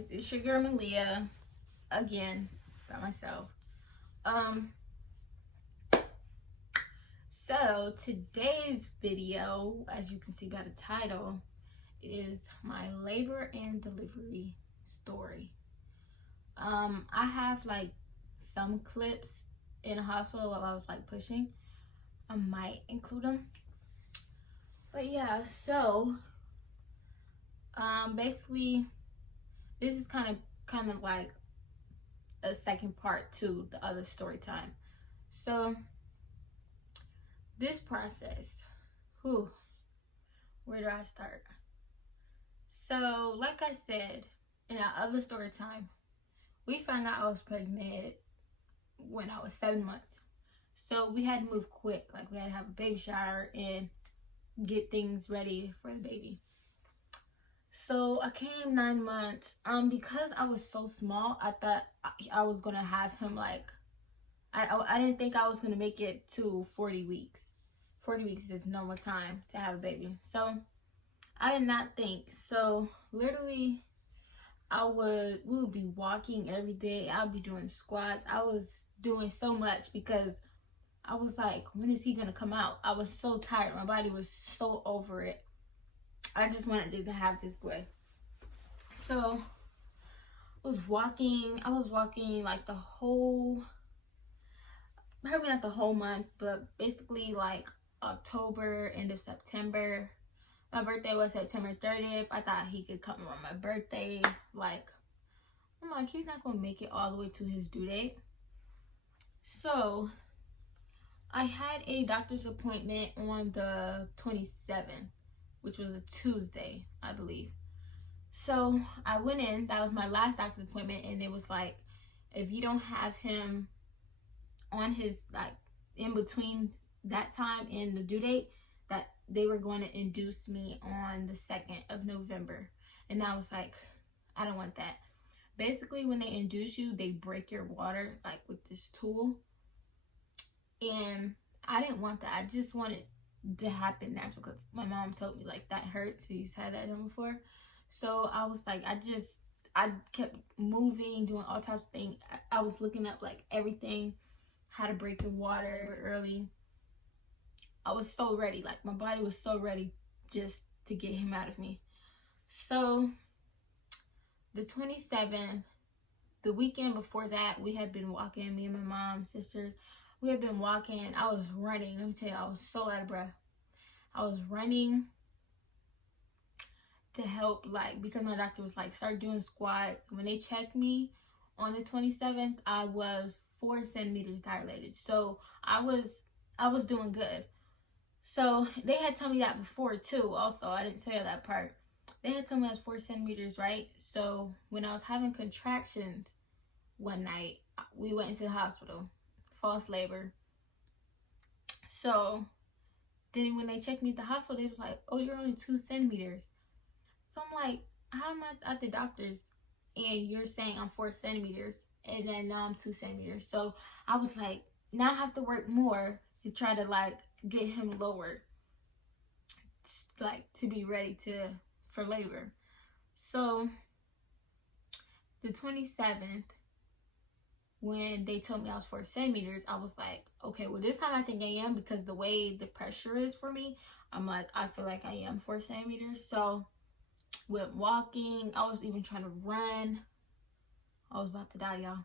guys, it's your girl Malia again by myself. So today's video, as you can see by the title, is my labor and delivery story. I have like some clips in the hospital while I was like pushing. I might include them, but yeah. So basically this is kind of like a second part to the other story time. So this process, where do I start? So like I said in our other story time, we found out I was pregnant when I was 7 months. So we had to move quick. Like we had to have a baby shower and get things ready for the baby. So I came 9 months. Because I was so small, I thought I was gonna have him like, I didn't think I was gonna make it to 40 weeks. 40 weeks is normal time to have a baby. So I did not think. So literally, we would be walking every day. I would be doing squats. I was doing so much because I was like, when is he gonna come out? I was so tired. My body was so over it. I just wanted to have this boy. So I was walking like the whole, probably not the whole month, but basically like October, end of September. My birthday was September 30th. I thought he could come on my birthday. I'm like, he's not gonna make it all the way to his due date. So I had a doctor's appointment on the 27th, which was a Tuesday, I believe. So I went in. That was my last doctor's appointment, and it was like, if you don't have him on his, like, in between that time and the due date, that they were going to induce me on the 2nd of November. And I was like, I don't want that. Basically, when they induce you, they break your water, like, with this tool. And I didn't want that. I just wanted to happen natural, because my mom told me like that hurts. He's had that done before. So I was like, I kept moving, doing all types of things. I was looking up like everything, how to break the water early. I was so ready. Like my body was so ready just to get him out of me. So the 27th, the weekend before that, we had been walking, me and my mom, sisters. We had been walking. I was running. Let me tell you, I was so out of breath. I was running to help, like, because my doctor was like, start doing squats. When they checked me on the 27th, I was 4 centimeters dilated. So I was doing good. So they had told me that before too. Also, I didn't tell you that part. They had told me I was 4 centimeters, right? So when I was having contractions one night, we went into the hospital. False labor. So then when they checked me at the hospital, they was like, oh, you're only 2 centimeters. So I'm like, how am I at the doctor's and you're saying I'm 4 centimeters and then now I'm 2 centimeters? So I was like, now I have to work more to try to like get him lower, like to be ready for labor. So the 27th, when they told me I was 4 centimeters, I was like, okay, well, this time I think I am, because the way the pressure is for me, I'm like, I feel like I am 4 centimeters. So went walking. I was even trying to run. I was about to die, y'all.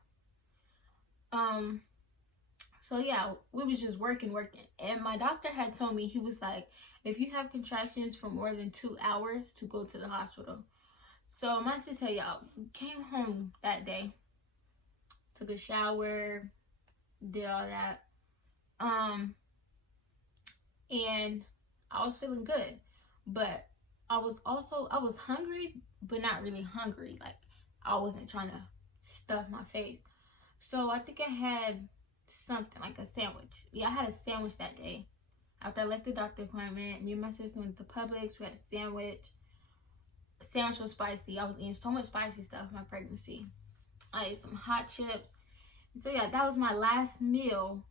So yeah, we was just working. And my doctor had told me, he was like, if you have contractions for more than 2 hours, to go to the hospital. So I'm about to tell y'all, came home that day, took a shower, did all that. And I was feeling good, but I was hungry, but not really hungry. Like I wasn't trying to stuff my face. So I think I had something like a sandwich. Yeah, I had a sandwich that day. After I left the doctor appointment, me and my sister went to Publix. We had a sandwich. The sandwich was spicy. I was eating so much spicy stuff in my pregnancy. I ate some hot chips. So yeah, that was my last meal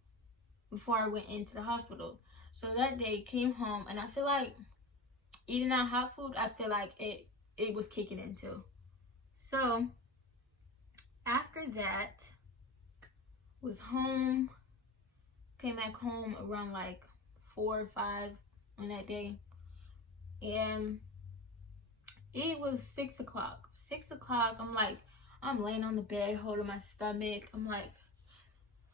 before I went into the hospital. So that day, came home, and I feel like eating that hot food, I feel like it was kicking in too. So after that, was home, came back home around like 4 or 5 on that day, and it was 6 o'clock. 6 o'clock, I'm laying on the bed holding my stomach. I'm like,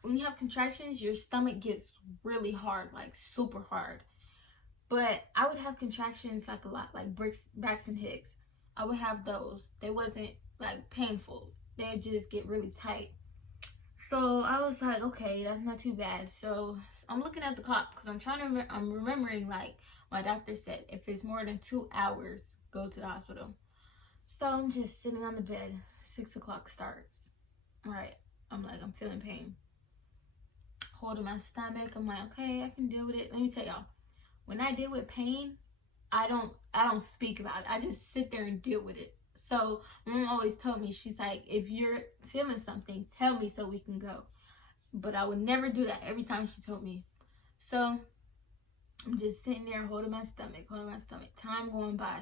when you have contractions, your stomach gets really hard, like super hard. But I would have contractions like a lot, like Braxton Hicks. I would have those. They wasn't like painful. They'd just get really tight. So I was like, okay, that's not too bad. So I'm looking at the clock because I'm remembering, like my doctor said, if it's more than 2 hours, go to the hospital. So I'm just sitting on the bed. 6 o'clock starts. All right. I'm like, I'm feeling pain. Holding my stomach. I'm like, okay, I can deal with it. Let me tell y'all, when I deal with pain, I don't speak about it. I just sit there and deal with it. So my mom always told me, she's like, if you're feeling something, tell me so we can go. But I would never do that every time she told me. So I'm just sitting there holding my stomach. Time going by.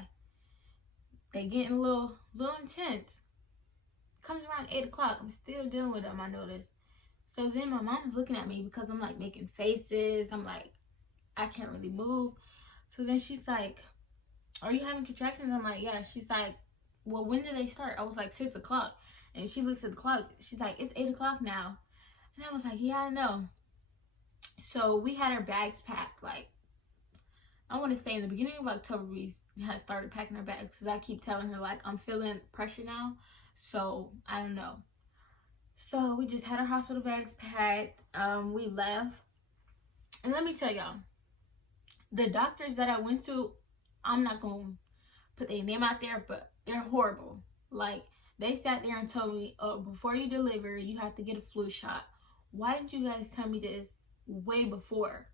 They getting a little intense. Comes around 8 o'clock. I'm still dealing with them, I noticed. So then my mom's looking at me because I'm like making faces. I'm like, I can't really move. So then she's like, are you having contractions? I'm like, yeah. She's like, well, when did they start? I was like, 6 o'clock. And she looks at the clock. She's like, it's 8 o'clock now. And I was like, yeah, I know. So we had our bags packed. Like, I want to say in the beginning of October, we had started packing our bags because I keep telling her, like, I'm feeling pressure now. So I don't know. So we just had our hospital bags packed. We left. And let me tell y'all, the doctors that I went to, I'm not going to put their name out there, but they're horrible. Like, they sat there and told me, oh, before you deliver, you have to get a flu shot. Why didn't you guys tell me this way before?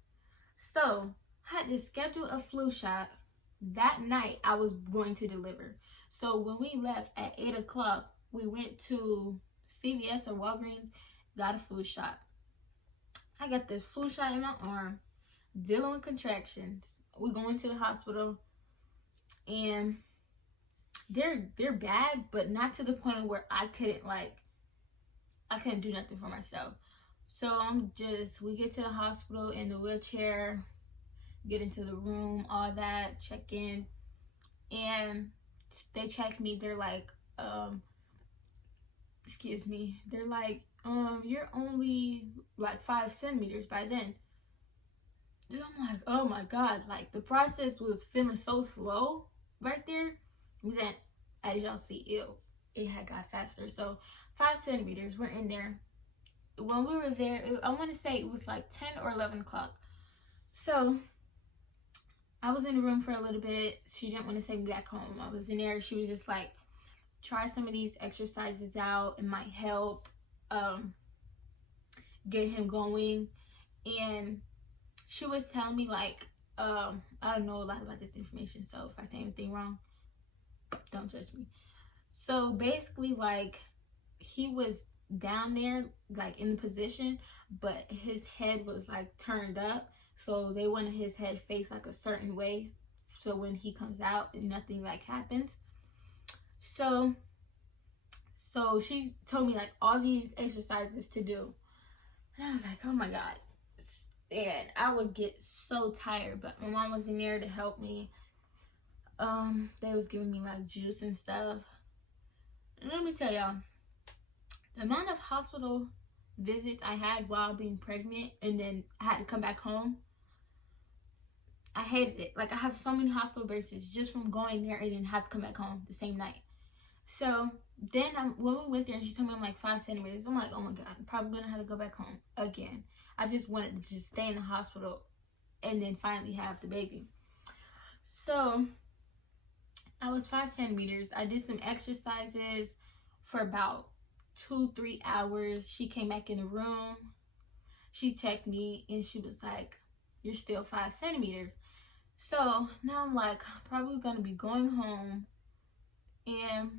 So I had to schedule a flu shot that night I was going to deliver. So when we left at 8 o'clock, we went to CVS or Walgreens, got a flu shot. I got this flu shot in my arm, dealing with contractions. We going to the hospital, and they're bad, but not to the point where I couldn't do nothing for myself. So we get to the hospital in the wheelchair, get into the room, all that, check in, and they check me. They're like, they're like, you're only like 5 centimeters by then. And I'm like, oh my God, like the process was feeling so slow right there that, as y'all see, it had got faster. So 5 centimeters, we're in there. When we were there, I want to say it was like 10 or 11 o'clock. So I was in the room for a little bit. She didn't want to send me back home. I was in there. She was just like, try some of these exercises out. It might help get him going. And she was telling me, like, I don't know a lot about this information, so if I say anything wrong, don't judge me. So basically, like, he was down there, like, in the position, but his head was like turned up, so they wanted his head face like a certain way, so when he comes out nothing like happens. So she told me like all these exercises to do, and I was like, oh my God. And I would get so tired, but my mom was in there to help me. They was giving me like juice and stuff. And let me tell y'all, the amount of hospital visits I had while being pregnant and then I had to come back home, I hated it. Like, I have so many hospital visits just from going there and then have to come back home the same night. So then when we went there and she told me I'm like 5 centimeters, I'm like, oh my God, I'm probably gonna have to go back home again. I just wanted to just stay in the hospital and then finally have the baby. So I was 5 centimeters. I did some exercises for about 2-3 hours. She came back in the room. She checked me and she was like, you're still 5 centimeters. So now I'm like, probably gonna be going home, and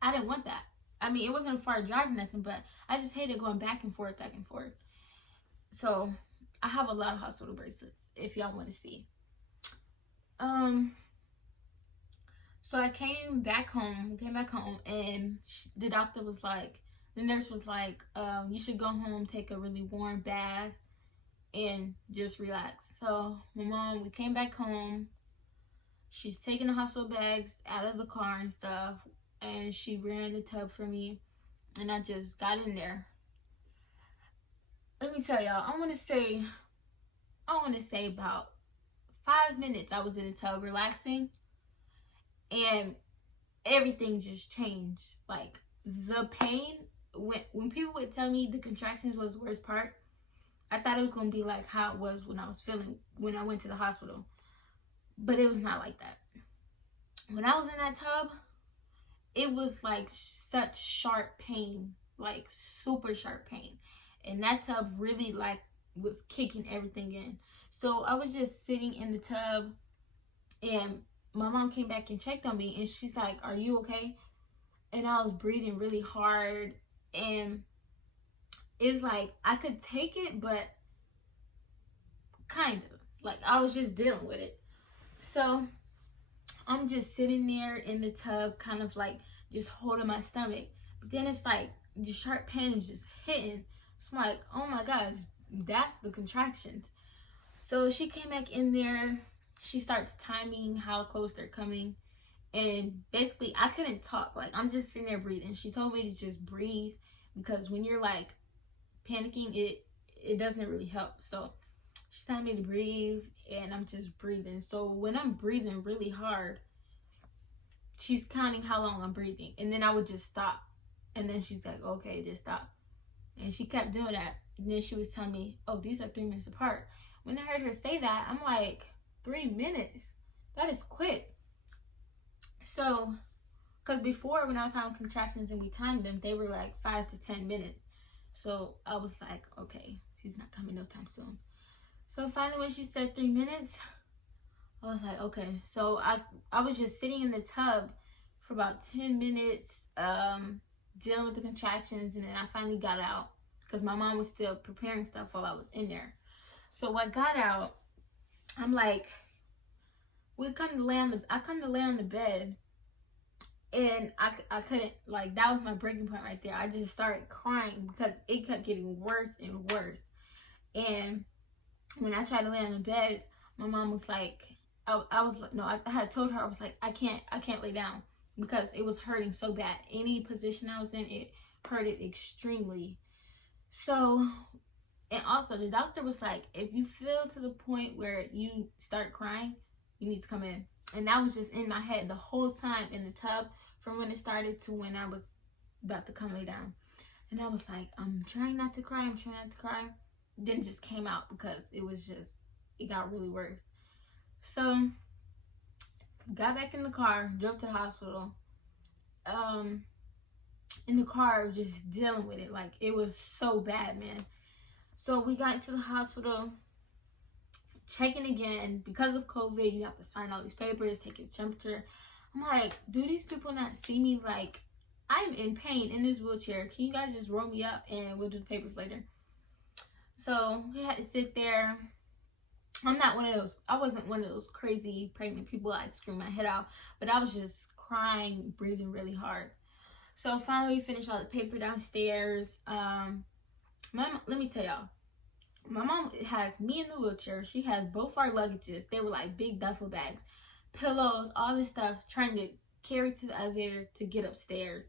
I didn't want that. I mean, it wasn't a far drive or nothing, but I just hated going back and forth. So I have a lot of hospital bracelets if y'all want to see. So I came back home, and the doctor was like, the nurse was like, you should go home, take a really warm bath, and just relax. So my mom, we came back home. She's taking the hospital bags out of the car and stuff, and she ran the tub for me, and I just got in there. Let me tell y'all, I want to say about 5 minutes I was in the tub relaxing, and everything just changed. Like, the pain, when people would tell me the contractions was the worst part, I thought it was going to be like how it was when I went to the hospital. But it was not like that. When I was in that tub, it was like such sharp pain, like super sharp pain. And that tub really like was kicking everything in. So I was just sitting in the tub, and my mom came back and checked on me, and she's like, "Are you okay?" And I was breathing really hard, and it's like I could take it, but kind of like I was just dealing with it. So I'm just sitting there in the tub, kind of like just holding my stomach. But then it's like the sharp pain is just hitting. So I'm like, oh my God, that's the contractions. So she came back in there. She starts timing how close they're coming. And basically, I couldn't talk. Like, I'm just sitting there breathing. She told me to just breathe, because when you're like panicking, it doesn't really help. So she's telling me to breathe, and I'm just breathing. So when I'm breathing really hard, she's counting how long I'm breathing, and then I would just stop. And then she's like, okay, just stop. And she kept doing that. And then she was telling me, oh, these are 3 minutes apart. When I heard her say that, I'm like, 3 minutes? That is quick. So, because before, when I was having contractions and we timed them, they were like 5 to 10 minutes. So I was like, okay, he's not coming no time soon. So finally, when she said 3 minutes, I was like, okay. So I was just sitting in the tub for about 10 minutes, dealing with the contractions, and then I finally got out, because my mom was still preparing stuff while I was in there. So I got out. I'm like, I come to lay on the bed, and I couldn't, like, that was my breaking point right there. I just started crying because it kept getting worse and worse. And when I tried to lay on the bed, my mom was like, I had told her, I was like, I can't lay down, because it was hurting so bad. Any position I was in, it hurted extremely. So, and also the doctor was like, if you feel to the point where you start crying, you need to come in. And that was just in my head the whole time in the tub, from when it started to when I was about to come lay down. And I was like, I'm trying not to cry. Then it just came out, because it got really worse. So, got back in the car, drove to the hospital. In the car, just dealing with it. Like, it was so bad, man. So we got into the hospital, checking again. Because of COVID, you have to sign all these papers, take your temperature. I'm like, do these people not see me? Like, I'm in pain in this wheelchair. Can you guys just roll me up and we'll do the papers later? So we had to sit there. I wasn't one of those crazy pregnant people I'd scream my head out, but I was just crying, breathing really hard. So finally we finished all the paper downstairs. Let me tell y'all, my mom has me in the wheelchair. She has both our luggages. They were like big duffel bags, pillows, all this stuff, trying to carry to the elevator to get upstairs.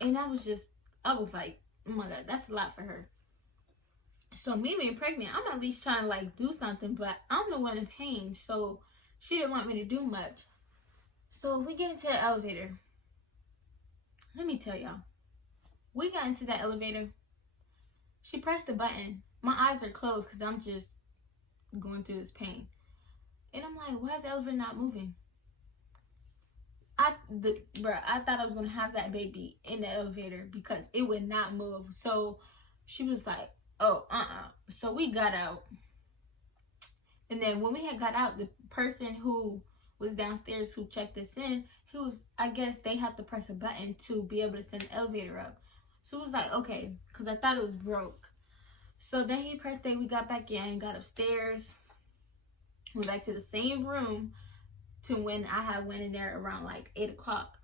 And I was like, oh my God, that's a lot for her. So me being pregnant, I'm at least trying to like do something, but I'm the one in pain, so she didn't want me to do much. So we get into the elevator. Let me tell y'all, we got into that elevator. She pressed the button. My eyes are closed because I'm just going through this pain. And I'm like, why is the elevator not moving? I thought I was going to have that baby in the elevator because it would not move. So she was like, oh, So we got out. And then when we had got out, the person who was downstairs who checked us in, I guess they had to press a button to be able to send the elevator up. So it was like, okay, because I thought it was broke. So then he pressed it, we got back in, got upstairs, went back to the same room to when I had went in there around like 8 o'clock.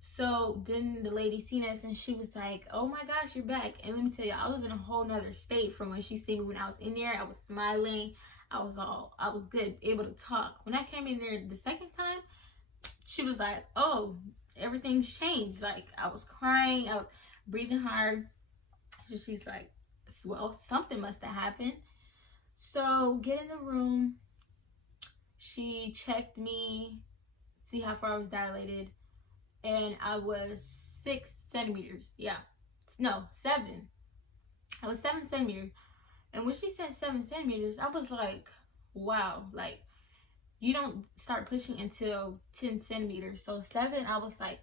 So then the lady seen us and she was like, oh my gosh, you're back. And let me tell you, I was in a whole nother state from when she seen me when I was in there. I was smiling. I was good, able to talk. When I came in there the second time, she was like, oh, everything's changed. Like, I was crying, I was breathing hard. So she's like, well, something must have happened. So get in the room. She checked me, see how far I was dilated. And I was 6 centimeters. Yeah. No, 7. I was 7 centimeters. And when she said 7 centimeters, I was like, wow. Like, you don't start pushing until 10 centimeters. So 7, I was like,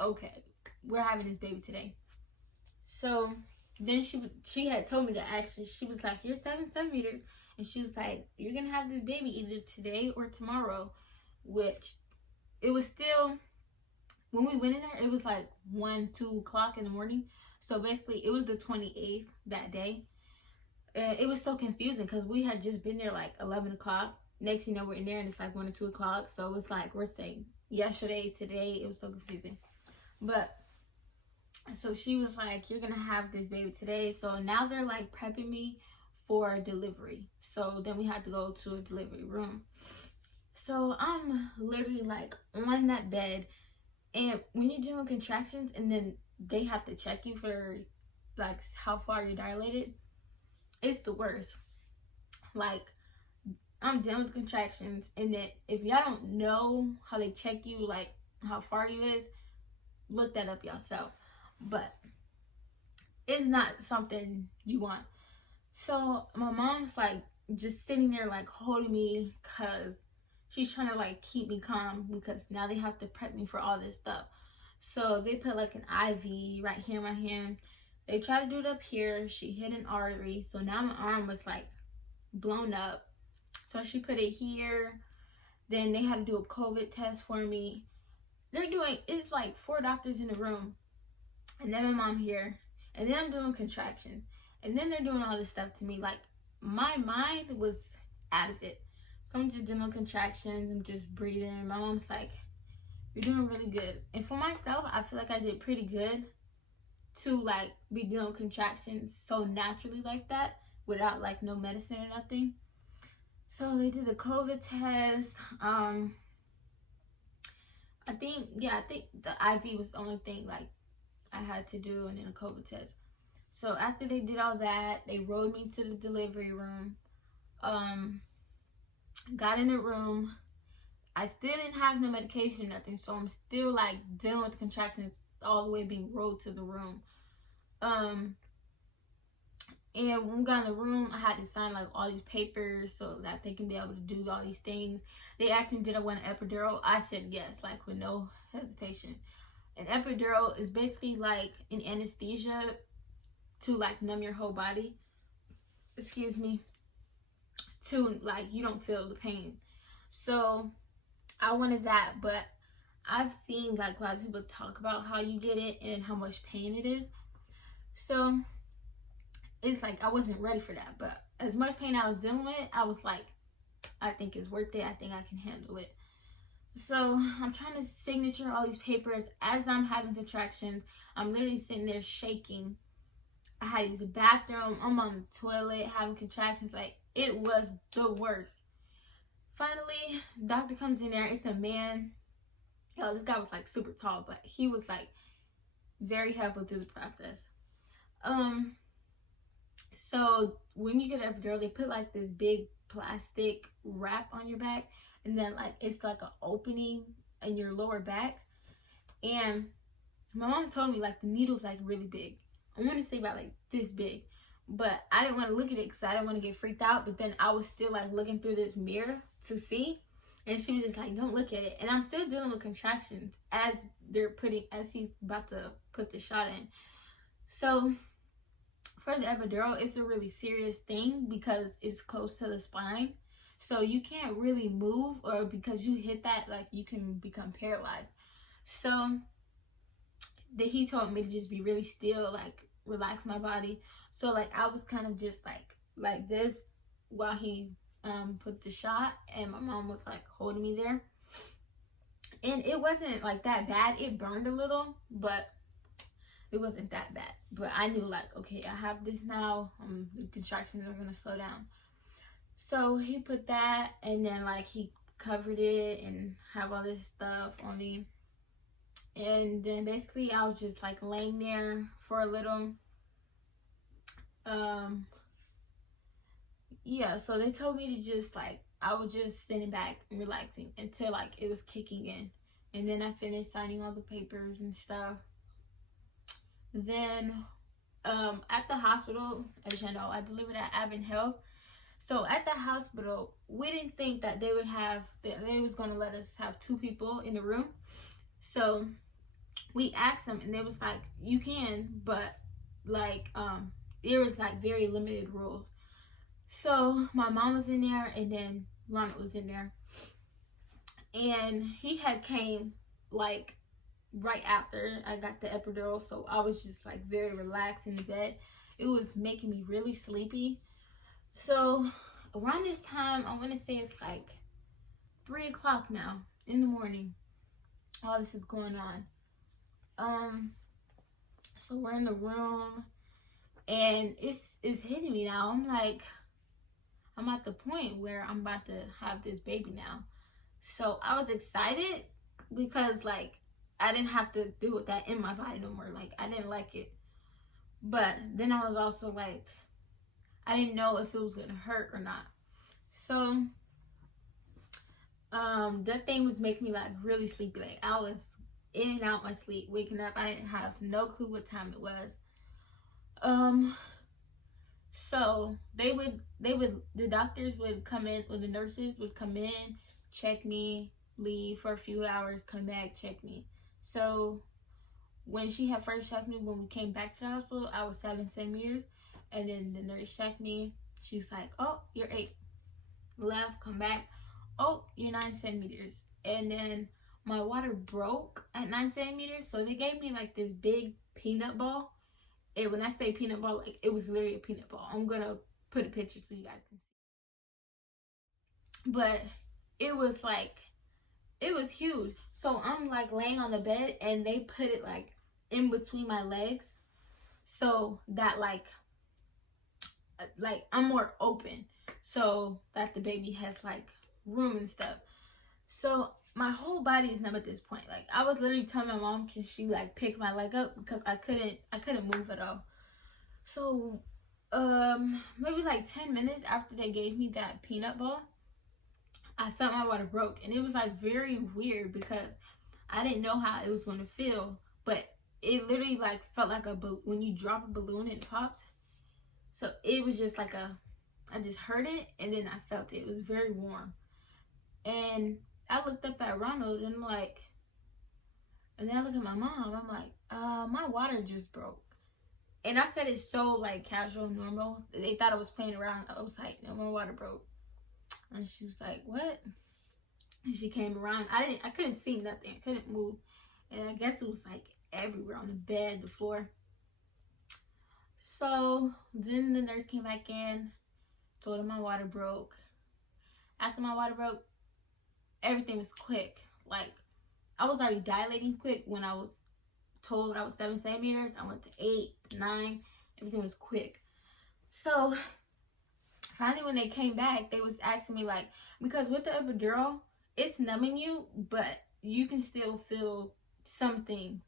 okay, we're having this baby today. So then she had told me that actually, she was like, you're 7 centimeters. And she was like, you're going to have this baby either today or tomorrow. Which, it was still, when we went in there, it was like 1, 2 o'clock in the morning. So basically, it was the 28th that day. And it was so confusing because we had just been there like 11 o'clock. Next, you know, we're in there and it's like 1 or 2 o'clock. So it was like, we're saying yesterday, today. It was so confusing. But, so she was like, you're going to have this baby today. So now they're like prepping me for delivery. So then we had to go to a delivery room. So I'm literally like on that bed. And when you're doing contractions and then they have to check you for like how far you're dilated, it's the worst. Like, I'm dealing with contractions, and then if y'all don't know how they check you, like how far you is, look that up yourself. But it's not something you want. So my mom's like just sitting there like holding me because she's trying to like keep me calm because now they have to prep me for all this stuff. So they put like an IV right here in my hand. They tried to do it up here. She hit an artery. So now my arm was like blown up. So she put it here. Then they had to do a COVID test for me. It's like 4 doctors in the room. And then my mom here. And then I'm doing contractions. And then they're doing all this stuff to me. Like, my mind was out of it. So I'm just doing contractions. I'm just breathing. My mom's like, you're doing really good. And for myself, I feel like I did pretty good to like be doing contractions so naturally like that without like no medicine or nothing. So they did the COVID test. I think the IV was the only thing like I had to do, and then a COVID test. So after they did all that, they rode me to the delivery room. Got in the room. I still didn't have no medication, nothing. So I'm still like dealing with the contractions all the way being rode to the room. And when we got in the room, I had to sign like all these papers so that they can be able to do all these things. They asked me, did I want an epidural? I said yes, like with no hesitation. An epidural is basically like an anesthesia to like numb your whole body. Excuse me. To like you don't feel the pain. So I wanted that, but I've seen like a lot of people talk about how you get it and how much pain it is. So it's like I wasn't ready for that, but as much pain I was dealing with, I was like, I think it's worth it. I think I can handle it. So I'm trying to signature all these papers as I'm having contractions. I'm literally sitting there shaking. I had to use the bathroom. I'm on the toilet having contractions. Like, it was the worst. Finally, the doctor comes in there. It's a man. Yo, this guy was like super tall, but he was like very helpful through the process. So when you get an epidural, they put like this big plastic wrap on your back, and then like it's like an opening in your lower back. And my mom told me like the needle's like really big. I want to say about like this big, but I didn't want to look at it because I didn't want to get freaked out. But then I was still like looking through this mirror to see, and she was just like, don't look at it. And I'm still dealing with contractions as he's about to put the shot in. So for the epidural, it's a really serious thing because it's close to the spine. So you can't really move, or because you hit that, like you can become paralyzed. So he told me to just be really still, like relax my body. So like I was kind of just like this while he put the shot, and my mom was like holding me there. And it wasn't like that bad. It burned a little, but it wasn't that bad. But I knew like, okay, I have this now. The contractions are gonna slow down. So he put that, and then like he covered it and have all this stuff on me. And then basically I was just like laying there for a little. Yeah, so they told me to just like, I was just sitting back and relaxing until like it was kicking in. And then I finished signing all the papers and stuff. Then at the hospital, as you know, I delivered at Advent Health. So at the hospital, we didn't think that they was going to let us have 2 people in the room. So we asked them, and they was like, you can, but like there was like very limited rules. So my mom was in there, and then Ronald was in there, and he had came like right after I got the epidural. So I was just like very relaxed in the bed. It was making me really sleepy. So around this time, I want to say it's like 3 o'clock now in the morning. All this is going on. So we're in the room, and it's hitting me now. I'm like, I'm at the point where I'm about to have this baby now. So I was excited because like I didn't have to deal with that in my body no more. Like I didn't like it. But then I was also like, I didn't know if it was gonna hurt or not. So that thing was making me like really sleepy. Like I was in and out my sleep, waking up. I didn't have no clue what time it was. So the doctors would come in, or the nurses would come in, check me, leave for a few hours, come back, check me. So when she had first checked me, when we came back to the hospital, I was 7 centimeters. And then the nurse checked me. She's like, oh, you're 8. Left, come back. Oh, you're 9 centimeters. And then my water broke at 9 centimeters. So they gave me like this big peanut ball. And when I say peanut ball, like it was literally a peanut ball. I'm going to put a picture so you guys can see. But it was like, it was huge. So I'm like laying on the bed, and they put it like in between my legs. So that like I'm more open, so that the baby has like room and stuff. So my whole body is numb at this point. Like I was literally telling my mom, can she like pick my leg up, because I couldn't move at all. So maybe like 10 minutes after they gave me that peanut ball, I felt my water broke, and it was like very weird because I didn't know how it was going to feel, but it literally like felt like when you drop a balloon and it pops. So it was just like I just heard it, and then I felt it. It was very warm. And I looked up at Ronald, and I'm like, and then I look at my mom, I'm like, my water just broke. And I said it so like casual, normal. They thought I was playing around. I was like, no, my water broke. And she was like, what? And she came around. I couldn't see nothing. I couldn't move. And I guess it was like everywhere, on the bed, the floor. So then the nurse came back in, told her my water broke. After my water broke, everything was quick. Like I was already dilating quick when I was told I was 7 centimeters. I went to 8, 9. Everything was quick. So finally, when they came back, they was asking me like, because with the epidural, it's numbing you, but you can still feel something.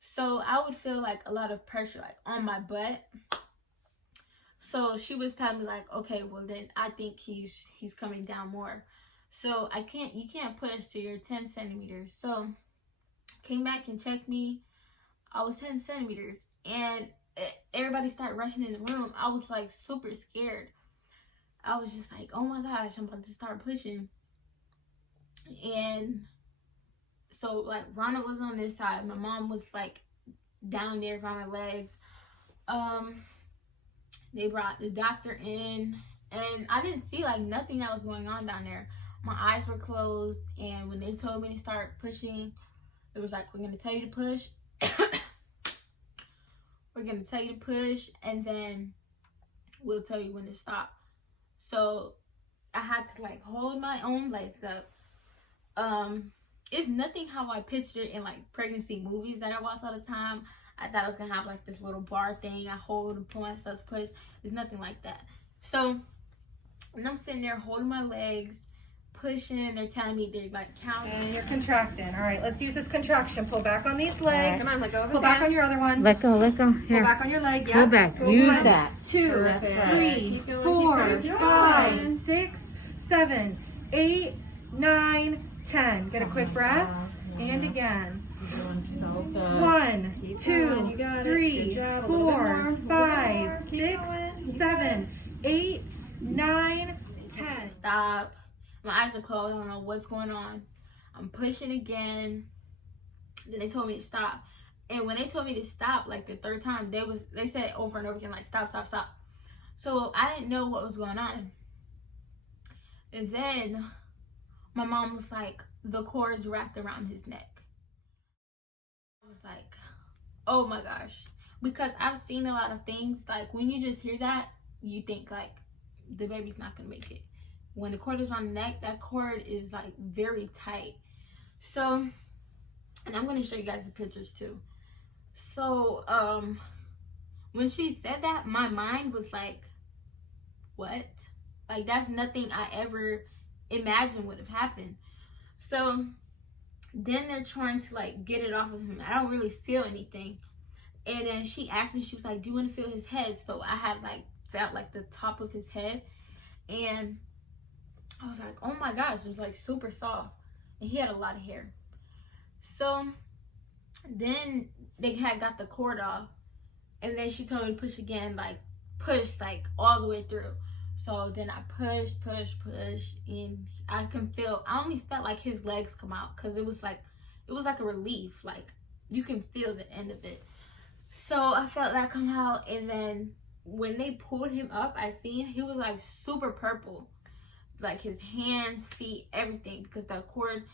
So I would feel like a lot of pressure like on my butt. So she was telling me like, okay, well then I think he's coming down more. So you can't push to your 10 centimeters. So came back and checked me. I was 10 centimeters, and everybody started rushing in the room. I was like super scared. I was just like, oh my gosh, I'm about to start pushing. And so like Ronald was on this side, my mom was like down there by my legs. They brought the doctor in, and I didn't see like nothing that was going on down there. My eyes were closed, and when they told me to start pushing, it was like, we're gonna tell you to push. We're gonna tell you to push, and then we'll tell you when to stop. So I had to like hold my own legs up. it's nothing how I picture in like pregnancy movies that I watch all the time. I thought I was gonna have like this little bar thing I hold and pull myself to push. It's nothing like that. So when I'm sitting there holding my legs, pushing, they're telling me they're like counting. And you're contracting. All right, let's use this contraction. Pull back on these legs. Come on, let go of his Pull back hand. on your other one. Let go. Pull back on your leg. Pull Yep. back. Go Use one, that. 2, Perfect. 3, Keep going, 4, keep going. 5, 6, 7, 8, 9, 10. Get a quick breath. And again. So good. 1, Keep 2, going, you got it. 3, Good job. A little bit 4, more. 5, Keep 6, going. 7, 8, 9, 10. Stop. My eyes are closed. I don't know what's going on. I'm pushing again. Then they told me to stop. And when they told me to stop, like the third time, they said it over and over again, like stop, stop, stop. So I didn't know what was going on. And then my mom was like, the cord's wrapped around his neck. I was like, oh my gosh. Because I've seen a lot of things, like when you just hear that, you think like the baby's not gonna make it. When the cord is on the neck, that cord is like very tight. So, and I'm gonna show you guys the pictures too. So, when she said that, my mind was like, what? Like that's nothing I ever imagined would have happened. So then they're trying to like get it off of him. I don't really feel anything. And then she asked me, she was like, do you want to feel his head? So I had like felt like the top of his head. And I was like, oh my gosh, it was like super soft. And he had a lot of hair. So then they had got the cord off. And then she told me to push again, like push like all the way through. So then I push, and I only felt like his legs come out because it was like a relief. Like you can feel the end of it. So I felt that come out, and then when they pulled him up, I seen he was like super purple. Like his hands, feet, everything, because that cord,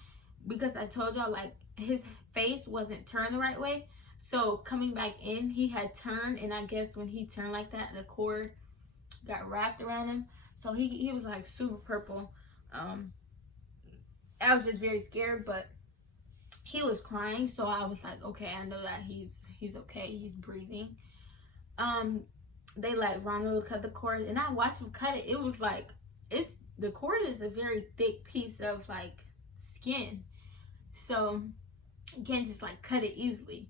because I told y'all like his face wasn't turned the right way. So coming back in, he had turned, and I guess when he turned like that, the cord got wrapped around him. So he was like super purple. I was just very scared, but he was crying, so I was like, okay, I know that he's okay, he's breathing. They like Ronald cut the cord, and I watched him cut it. It was like the cord is a very thick piece of like skin, so you can't just like cut it easily.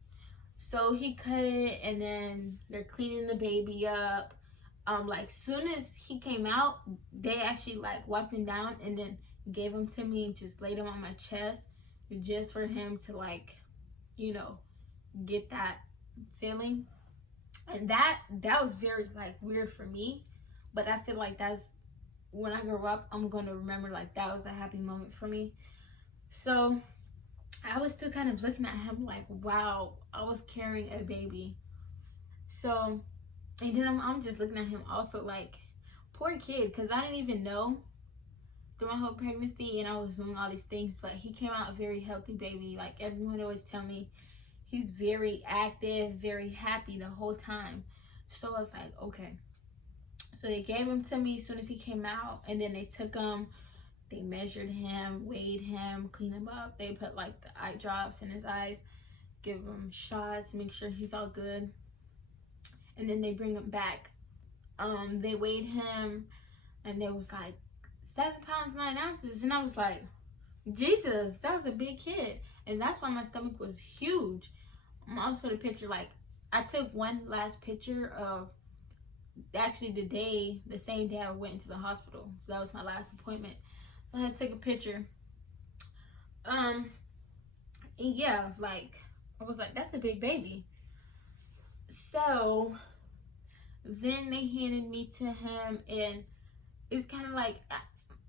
So he cut it, and then they're cleaning the baby up. Like soon as he came out, they actually like wiped him down and then gave him to me and just laid him on my chest just for him to like, you know, get that feeling. And that was very like weird for me, but I feel like that's when I grow up, I'm gonna remember like that was a happy moment for me. So I was still kind of looking at him like, wow, I was carrying a baby. So, and then I'm just looking at him also like, poor kid, because I didn't even know through my whole pregnancy, and I was doing all these things, but he came out a very healthy baby. Like everyone always tell me, he's very active, very happy the whole time. So I was like, okay. So they gave him to me as soon as he came out, and then they took him, they measured him, weighed him, cleaned him up. They put like the eye drops in his eyes, give him shots, make sure he's all good. And then they bring him back. They weighed him, and there was like 7 pounds 9 ounces, and I was like, Jesus, that was a big kid. And that's why my stomach was huge. I also put a picture, like I took one last picture of actually the same day I went into the hospital. That was my last appointment. So I had to take a picture. And yeah, like I was like, that's a big baby. So then they handed me to him, and it's kind of like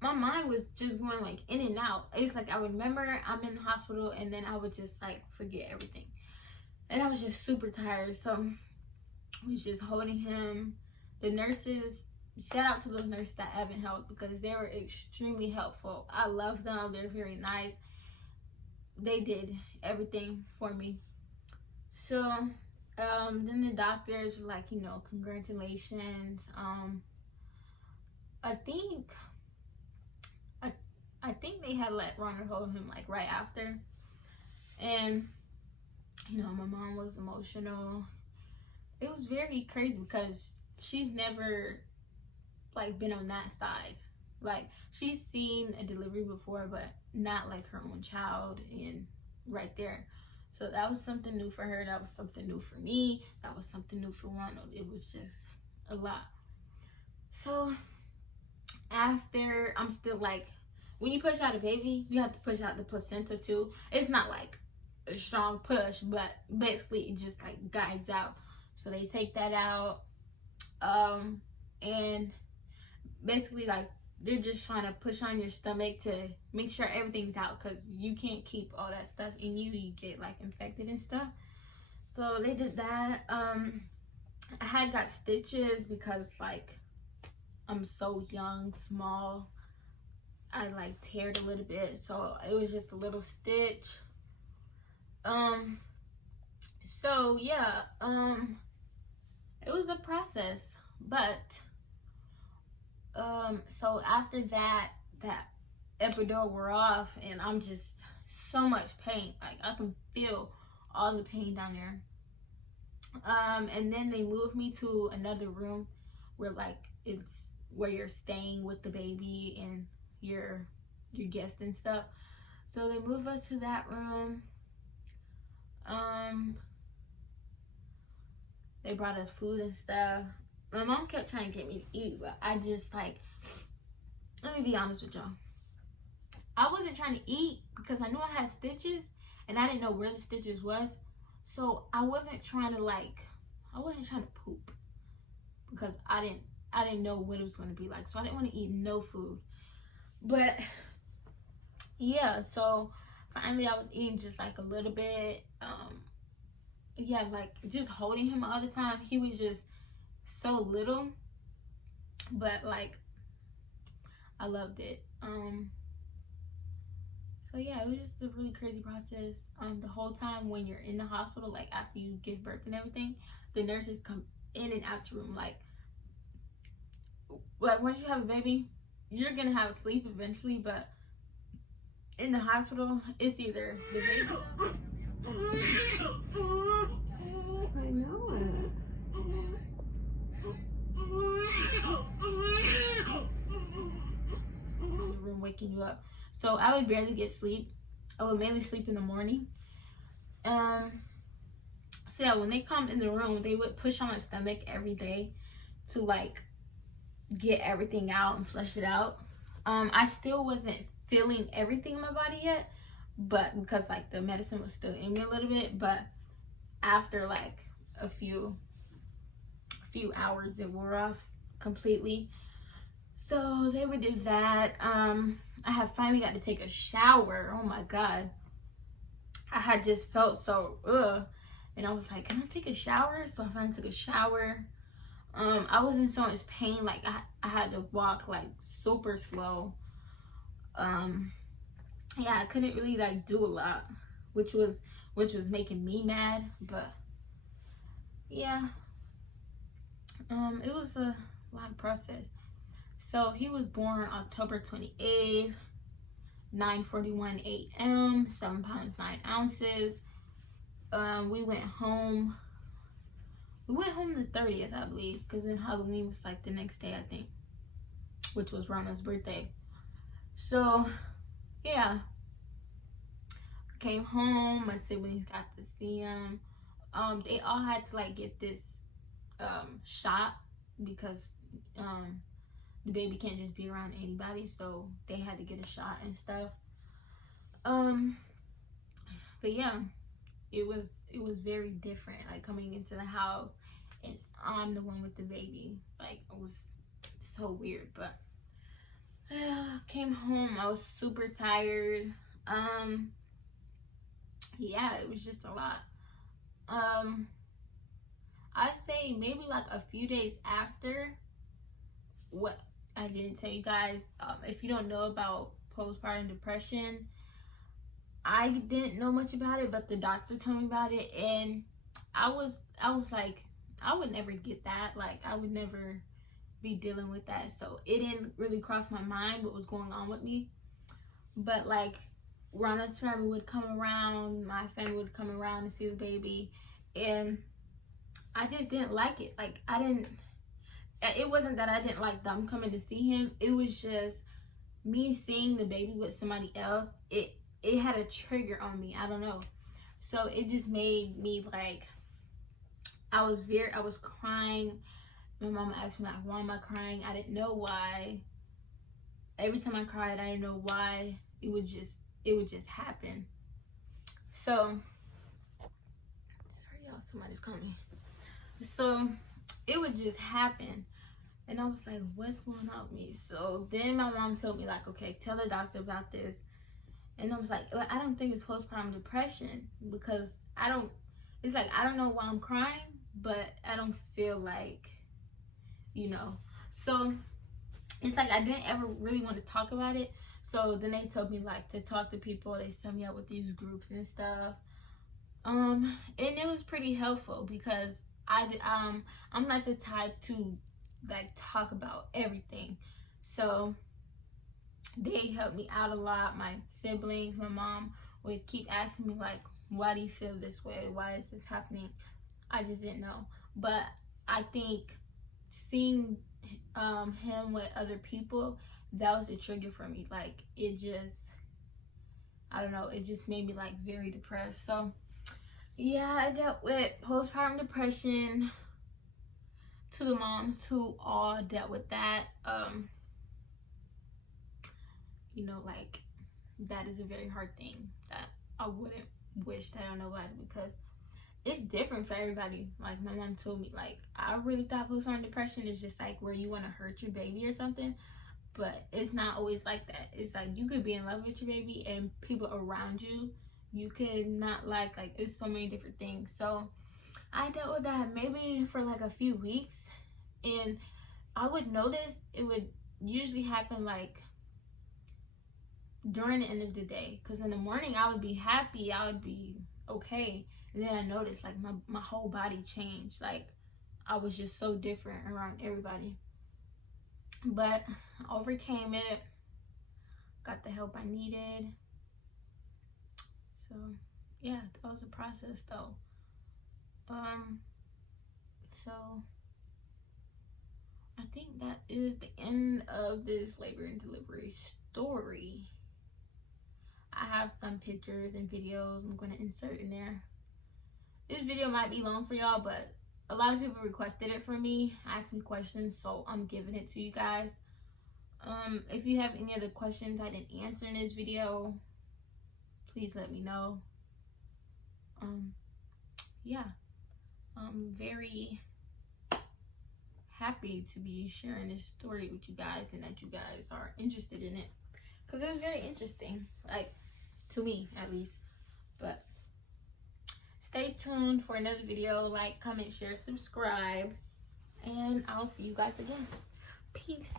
my mind was just going like in and out. It's like I remember I'm in the hospital, and then I would just like forget everything, and I was just super tired. So I was just holding him. The nurses, shout out to those nurses that haven't helped, because they were extremely helpful. I love them. They're very nice. They did everything for me. So then the doctors were like, you know, congratulations. I think think they had let Ronald hold him like right after. And you know, my mom was emotional. It was very crazy because she's never like been on that side. Like, she's seen a delivery before, but not like her own child, and right there. So that was something new for her. That was something new for me. That was something new for Ronald. It was just a lot. So after, I'm still like, when you push out a baby, you have to push out the placenta too. It's not like a strong push, but basically it just like guides out. So they take that out, and basically like they're just trying to push on your stomach to make sure everything's out, because you can't keep all that stuff in you. You get like infected and stuff. So they did that. I had got stitches because like I'm so young, small. I like teared a little bit, so it was just a little stitch. So yeah, it was a process, but so after that epidural wore off, and I'm just so much pain. Like, I can feel all the pain down there. And then they moved me to another room where like it's where you're staying with the baby and your guests and stuff. So they moved us to that room. They brought us food and stuff. My mom kept trying to get me to eat, but I just like, let me be honest with y'all. I wasn't trying to eat because I knew I had stitches and I didn't know where the stitches was. So I wasn't trying to poop because I didn't know what it was going to be like. So I didn't want to eat no food. But yeah, so finally I was eating just like a little bit. Yeah, like just holding him all the time. He was just so little, but like I loved it. So yeah, it was just a really crazy process. The whole time when you're in the hospital, like after you give birth and everything, the nurses come in and out your room. Like once you have a baby, you're gonna have sleep eventually, but in the hospital, it's either the baby. I know it. The room waking you up. So I would barely get sleep. I would mainly sleep in the morning. So yeah, when they come in the room, they would push on my stomach every day to like get everything out and flush it out. I still wasn't feeling everything in my body yet, but because like the medicine was still in me a little bit. But after like a few hours, it wore off completely. So they would do that. I had finally got to take a shower. Oh my god, I had just felt so and I was like, can I take a shower? So I finally took a shower. I was in so much pain, like I had to walk like super slow. Yeah, I couldn't really like do a lot, which was making me mad. But yeah, it was a lot of process. So he was born October 28th, 9:41 a.m., 7 pounds 9 ounces. We went home the 30th, I believe, because then Halloween was like the next day, I think, which was Ronald's birthday. So yeah, came home, my siblings got to see him. They all had to like get this shot because the baby can't just be around anybody, so they had to get a shot and stuff. But yeah, it was very different, like coming into the house and I'm the one with the baby. Like, it was so weird. But came home, I was super tired. Yeah, it was just a lot. I'd say maybe like a few days after, what I didn't tell you guys, if you don't know about postpartum depression, I didn't know much about it, but the doctor told me about it, and I was like, I would never get that. Like, I would never be dealing with that. So it didn't really cross my mind what was going on with me. but like Rana's family would come around, my family would come around and see the baby, and I just didn't like it. Like it wasn't that I didn't like them coming to see him. It was just me seeing the baby with somebody else. It had a trigger on me. I don't know. So it just made me like, I was crying. My mama asked me like, why am I crying? I didn't know why. Every time I cried, I didn't know why. It would just happen. So, sorry y'all, somebody's coming. So it would just happen. And I was like, what's going on with me? So then my mom told me like, okay, tell the doctor about this. And I was like, well, I don't think it's postpartum depression, because it's like, I don't know why I'm crying, but I don't feel like, you know. So it's like I didn't ever really want to talk about it. So then they told me like to talk to people. They set me up with these groups and stuff. And it was pretty helpful, because I'm not the type to like talk about everything. So they helped me out a lot. My siblings, my mom would keep asking me like, why do you feel this way? Why is this happening? I just didn't know. But I think seeing him with other people, that was a trigger for me. Like it just, I don't know, it just made me like very depressed. So yeah, I dealt with postpartum depression. To the moms who all dealt with that, you know, like that is a very hard thing that I wouldn't wish that on nobody, because it's different for everybody. Like my mom told me, like, I really thought postpartum depression is just like where you want to hurt your baby or something, but it's not always like that. It's like you could be in love with your baby and people around you could not like it's so many different things. So I dealt with that maybe for like a few weeks, and I would notice it would usually happen like during the end of the day, because in the morning I would be happy, I would be okay, and then I noticed like my whole body changed. Like I was just so different around everybody. But I overcame it, got the help I needed. So yeah, that was a process though. So I think that is the end of this labor and delivery story. I have some pictures and videos I'm going to insert in there. This video might be long for y'all, but a lot of people requested it from me, asked me questions, so I'm giving it to you guys. If you have any other questions I didn't answer in this video, please let me know. Yeah, I'm very happy to be sharing this story with you guys, and that you guys are interested in it, because it was very interesting, like to me at least. But stay tuned for another video. Like, comment, share, subscribe, and I'll see you guys again. Peace.